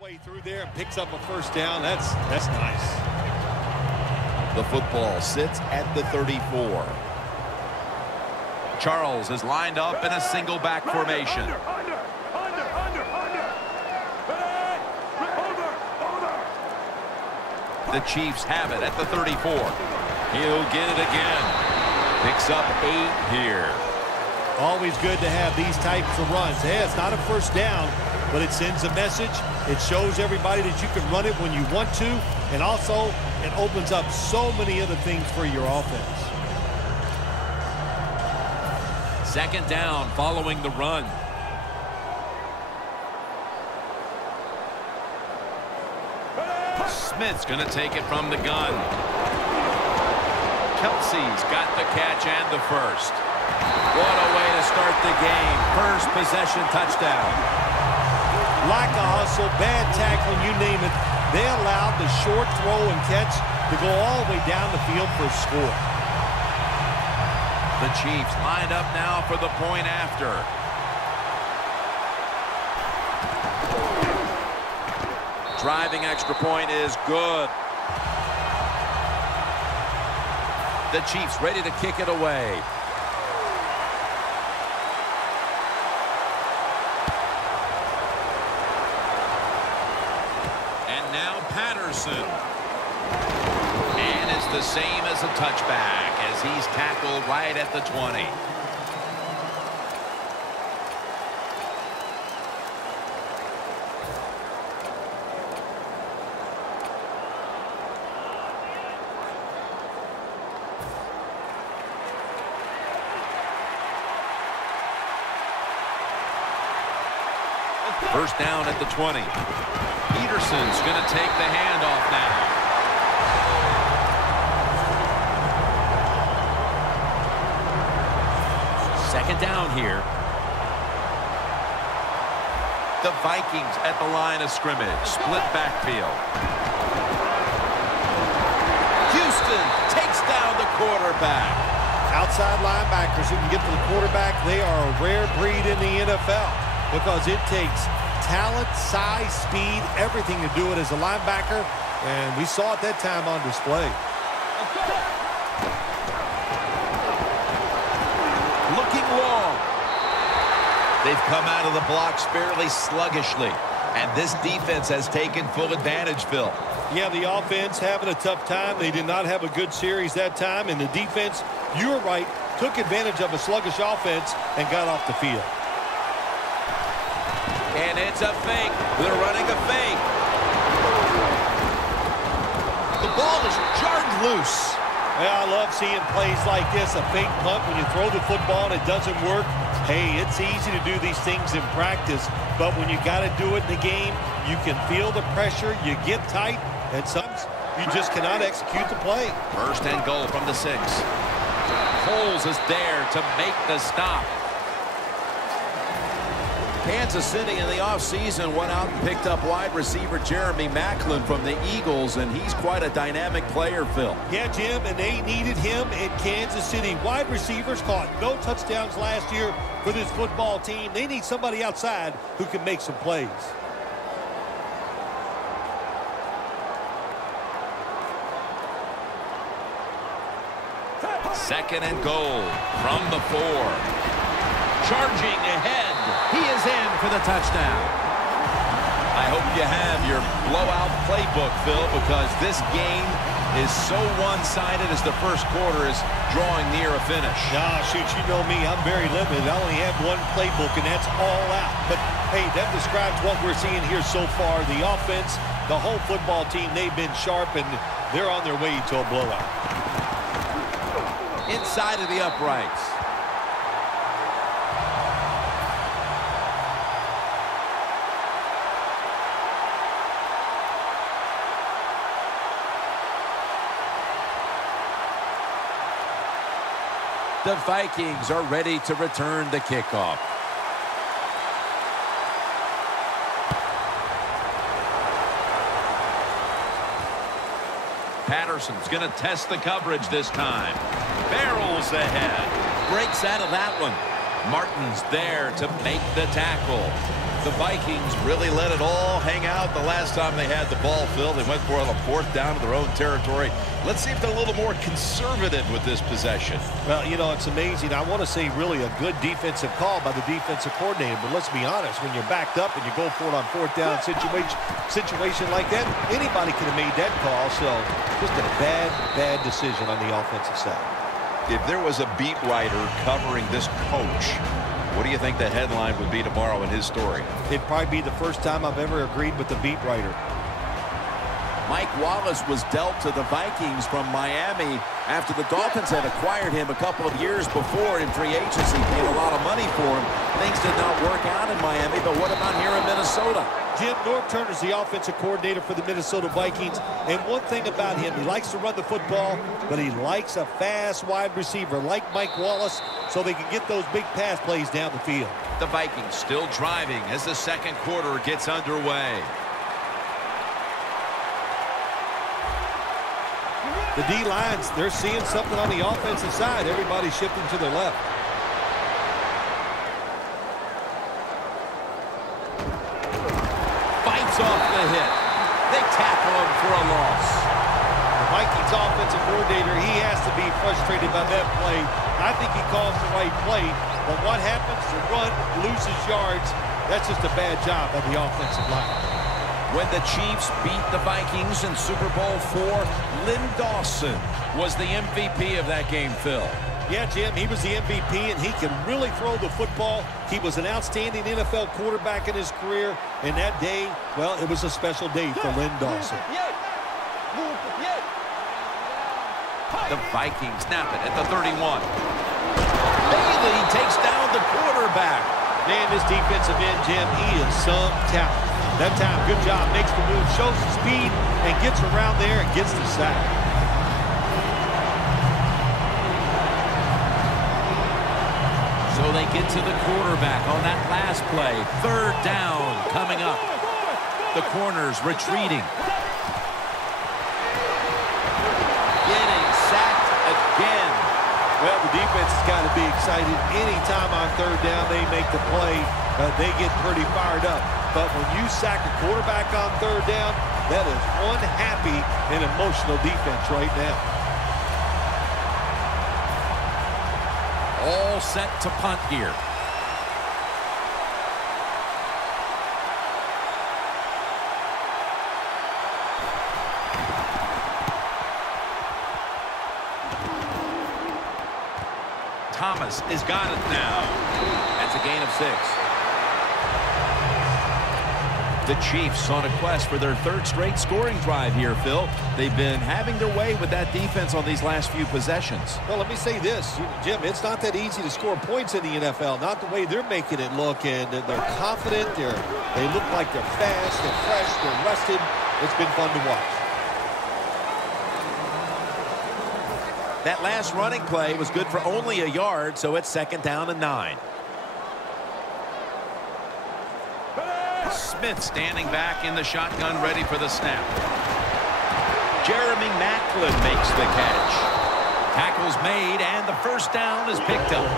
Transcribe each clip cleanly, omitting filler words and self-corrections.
way through there and picks up a first down. That's nice. The football sits at the 34. Charles is lined up in a single back formation. The Chiefs have it at the 34. He'll get it again. Picks up 8 here. Always good to have these types of runs. Hey, it's not a first down, but it sends a message. It shows everybody that you can run it when you want to, and also it opens up so many other things for your offense. Second down following the run. Smith's going to take it from the gun. Kelsey's got the catch and the first. What a way to start the game. First possession touchdown. Like a hustle, bad tackling, you name it. They allowed the short throw and catch to go all the way down the field for a score. The Chiefs lined up now for the point after. Driving extra point is good. The Chiefs ready to kick it away. And now Patterson. And it's the same as a touchback as he's tackled right at the 20. First down at the 20. Peterson's going to take the handoff now. Second down here. The Vikings at the line of scrimmage. Split backfield. Houston takes down the quarterback. Outside linebackers who can get to the quarterback, they are a rare breed in the NFL because it takes talent, size, speed, everything to do it as a linebacker, and we saw it that time on display. Looking long. They've come out of the blocks fairly sluggishly, and this defense has taken full advantage, Phil. Yeah, the offense having a tough time. They did not have a good series that time, and the defense, you were right, took advantage of a sluggish offense and got off the field. And it's a fake. They're running a fake. The ball is jarred loose. Yeah, I love seeing plays like this, a fake punt when you throw the football and it doesn't work. Hey, it's easy to do these things in practice, but when you got to do it in the game, you can feel the pressure, you get tight, and sometimes you just cannot execute the play. First and goal from the 6. Foles is there to make the stop. Kansas City in the offseason went out and picked up wide receiver Jeremy Maclin from the Eagles, and he's quite a dynamic player, Phil. Yeah, Jim, and they needed him in Kansas City. Wide receivers caught no touchdowns last year for this football team. They need somebody outside who can make some plays. Second and goal from the 4. Charging ahead. He is in for the touchdown. I hope you have your blowout playbook, Phil, because this game is so one-sided as the first quarter is drawing near a finish. Nah, shoot, you know me. I'm very limited. I only have one playbook, and that's all out. But, hey, that describes what we're seeing here so far. The offense, the whole football team, they've been sharp, and they're on their way to a blowout. Inside of the uprights. The Vikings are ready to return the kickoff. Patterson's going to test the coverage this time. Barrels ahead. Breaks out of that one. Martin's there to make the tackle. The Vikings really let it all hang out the last time they had the ball, Phil. They went for it on a 4th down to their own territory. Let's see if they're a little more conservative with this possession. Well, you know, it's amazing. I want to say really a good defensive call by the defensive coordinator. But let's be honest, when you're backed up and you go for it on 4th down situation like that, anybody could have made that call. So just a bad decision on the offensive side. If there was a beat writer covering this coach, what do you think the headline would be tomorrow in his story? It'd probably be the first time I've ever agreed with the beat writer. Mike Wallace was dealt to the Vikings from Miami after the Dolphins had acquired him a couple of years before in free agency, paid a lot of money for him. Things did not work out in Miami, but what about here in Minnesota? Jim, Norv Turner's the offensive coordinator for the Minnesota Vikings, and one thing about him, he likes to run the football, but he likes a fast wide receiver like Mike Wallace so they can get those big pass plays down the field. The Vikings still driving as the second quarter gets underway. The D-lines, they're seeing something on the offensive side. Everybody's shifting to their left. Fights off the hit. They tackle him for a loss. The Vikings offensive coordinator, he has to be frustrated by that play. I think he calls the right play, but what happens? The run loses yards. That's just a bad job by the offensive line. When the Chiefs beat the Vikings in Super Bowl IV, Lynn Dawson was the MVP of that game, Phil. Yeah, Jim, he was the MVP, and he can really throw the football. He was an outstanding NFL quarterback in his career, and that day, well, it was a special day for Lynn Dawson. The Vikings snap it at the 31. Bailey takes down the quarterback. Man, this defensive end, Jim, he is some talent. That time, good job, makes the move, shows the speed, and gets around there and gets the sack. So they get to the quarterback on that last play. 3rd down coming up. The corners retreating. Getting sacked again. Well, the defense has got to be excited. Anytime on 3rd down they make the play, they get pretty fired up. But when you sack a quarterback on 3rd down, that is one happy and emotional defense right now. All set to punt here. Thomas has got it now. That's a gain of 6. The Chiefs on a quest for their 3rd straight scoring drive here, Phil. They've been having their way with that defense on these last few possessions. Well, let me say this, Jim, it's not that easy to score points in the NFL, not the way they're making it look, and they're confident, they look like they're fast, they're fresh, they're rested. It's been fun to watch. That last running play was good for only a yard, so it's 2nd down and 9. Smith standing back in the shotgun, ready for the snap. Jeremy Maclin makes the catch. Tackle's made, and the 1st down is picked up.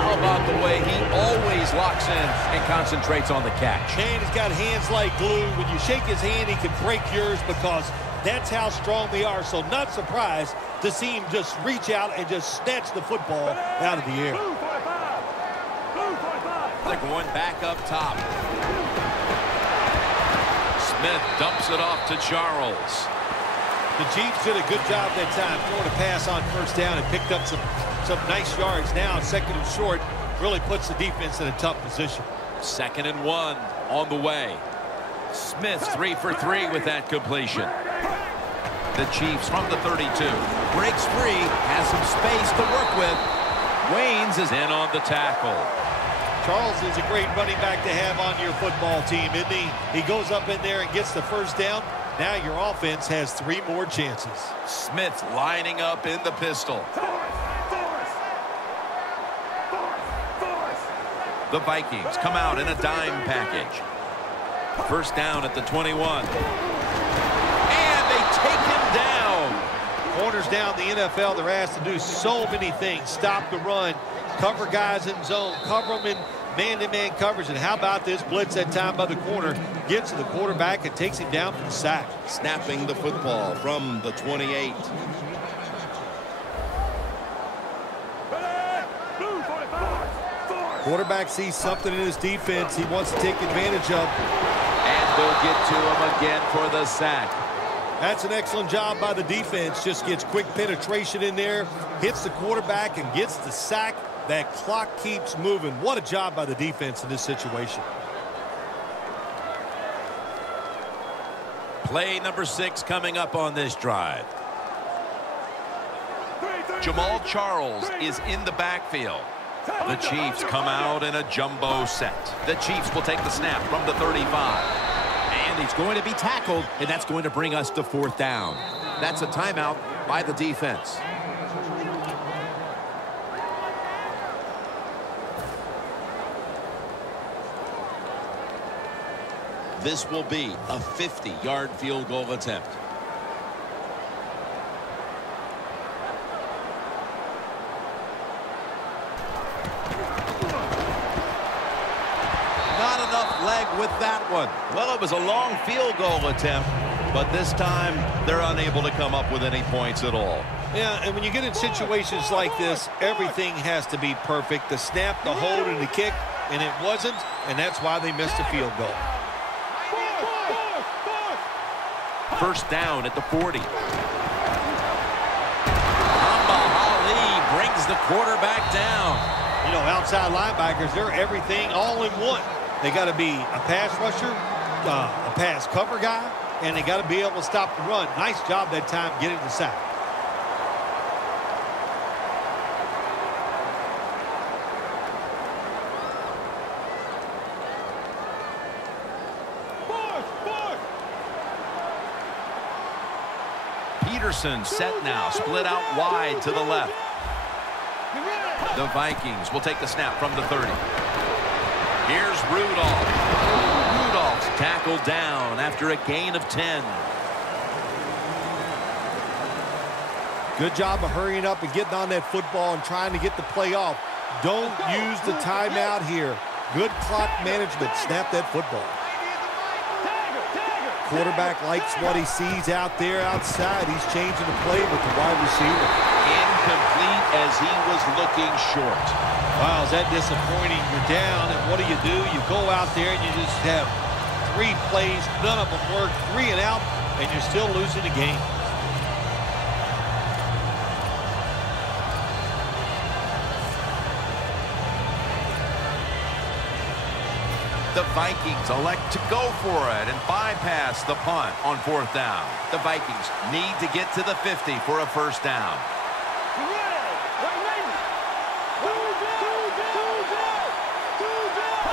How about the way he always locks in and concentrates on the catch? Man, he's got hands like glue. When you shake his hand, he can break yours because that's how strong they are. So not surprised to see him just reach out and just snatch the football out of the air. They're going back up top. Smith dumps it off to Charles. The Chiefs did a good job that time throwing a pass on 1st down and picked up some nice yards. Now 2nd and short really puts the defense in a tough position. 2nd and 1 on the way. Smith 3 for 3 with that completion. The Chiefs from the 32. Breaks free, has some space to work with. Waynes is in on the tackle. Charles is a great running back to have on your football team, isn't he? He goes up in there and gets the 1st down. Now your offense has 3 more chances. Smith lining up in the pistol. The Vikings come out in a dime package. 1st down at the 21. And they take him down. Corners down the NFL, they're asked to do so many things. Stop the run, cover guys in zone, cover them in man-to-man coverage. And how about this blitz that time by the corner? Gets to the quarterback and takes him down for the sack. Snapping the football from the 28. Quarterback sees something in his defense he wants to take advantage of. And they'll get to him again for the sack. That's an excellent job by the defense. Just gets quick penetration in there, hits the quarterback, and gets the sack. That clock keeps moving. What a job by the defense in this situation. Play number 6 coming up on this drive. Jamal Charles is in the backfield. The Chiefs come out in a jumbo set. The Chiefs will take the snap from the 35. And he's going to be tackled, and that's going to bring us to 4th down. That's a timeout by the defense. This will be a 50-yard field goal attempt. Not enough leg with that one. Well, it was a long field goal attempt, but this time they're unable to come up with any points at all. Yeah, and when you get in situations like this, everything has to be perfect. The snap, the hold, and the kick, and it wasn't, and that's why they missed a field goal. First down at the 40. Ali brings the quarterback down. You know, outside linebackers, they're everything all in one. They got to be a pass rusher, a pass cover guy, and they got to be able to stop the run. Nice job that time getting the sack. Peterson set now, split out wide to the left. The Vikings will take the snap from the 30. Here's Rudolph. Rudolph's tackled down after a gain of 10. Good job of hurrying up and getting on that football and trying to get the play off. Don't use the timeout here. Good clock management. Snap that football. Quarterback likes what he sees out there outside. He's changing the play with the wide receiver. Incomplete as he was looking short. Wow, is that disappointing? You're down, and what do? You go out there and you just have 3 plays. None of them work. 3 and out, and you're still losing the game. The Vikings elect to go for it and bypass the punt on 4th down. The Vikings need to get to the 50 for a first down.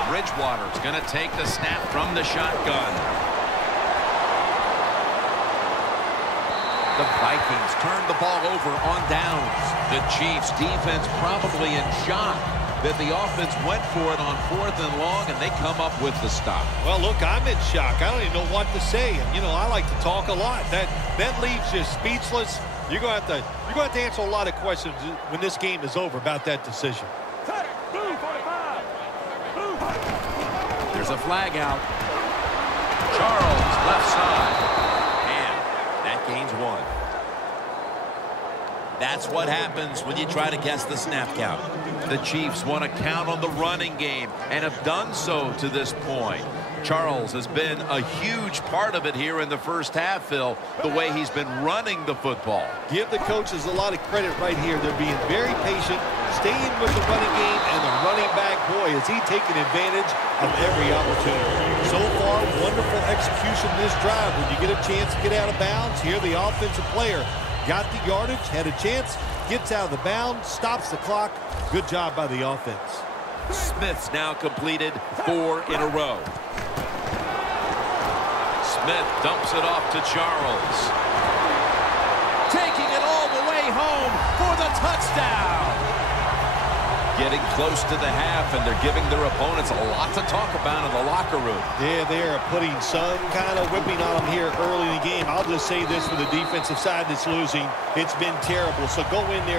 Bridgewater's going to take the snap from the shotgun. The Vikings turn the ball over on downs. The Chiefs defense probably in shock that the offense went for it on 4th and long, and they come up with the stop. Well, look, I'm in shock. I don't even know what to say. And, you know, I like to talk a lot. That leaves you speechless. You're going to have to answer a lot of questions when this game is over about that decision. There's a flag out. Charles left side. And that gains 1. That's what happens when you try to guess the snap count. The Chiefs want to count on the running game and have done so to this point. Charles has been a huge part of it here in the first half, Phil, the way he's been running the football. Give the coaches a lot of credit right here. They're being very patient, staying with the running game, and the running back, boy, is he taking advantage of every opportunity. So far, wonderful execution this drive. When you get a chance to get out of bounds, here the offensive player got the yardage, had a chance, gets out of the bound, stops the clock. Good job by the offense. Smith's now completed 4 in a row. Smith dumps it off to Charles. Taking it all the way home for the touchdown. Getting close to the half, and they're giving their opponents a lot to talk about in the locker room. Yeah, they're putting some kind of whipping on them here early in the game. I'll just say this for the defensive side that's losing. It's been terrible. So go in there.